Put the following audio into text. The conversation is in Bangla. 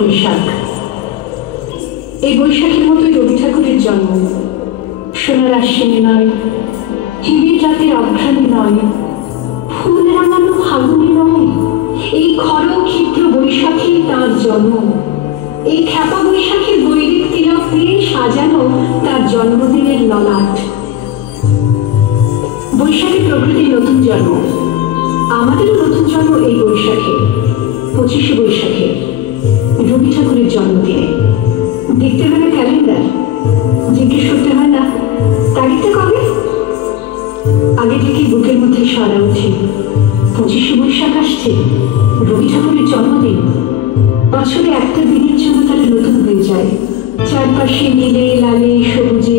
বৈশাখ। এই বৈশাখের মতোই রবি ঠাকুরের জন্ম। সোনার আশ্বিনে নয়, হিমের রাতের অঘ্রাণে নয়, ফুল রাঙানো ফাগুনে নয়, এই খর ক্ষিপ্র বৈশাখী তার জন্ম। এই খ্যাপা বৈশাখীর বৈদিক তিলক দিয়ে সাজানো তার জন্মদিনের ললাট। বৈশাখী প্রকৃতির নতুন জন্ম, আমাদেরও নতুন জন্ম এই বৈশাখে, 25শে বৈশাখে, রবি ঠাকুরের জন্মদিনে। দেখতে হয় না ক্যালেন্ডার, জিজ্ঞেস করতে হয় না তারিখটা কবে। আগে থেকে বুকের মধ্যে সারা ওঠে, 25শে বৈশাখ আসছে, রবি ঠাকুরের জন্মদিন। বছরে একটা দিনের জন্য তারা নতুন হয়ে যায়, চারপাশে নীলে লালে সবুজে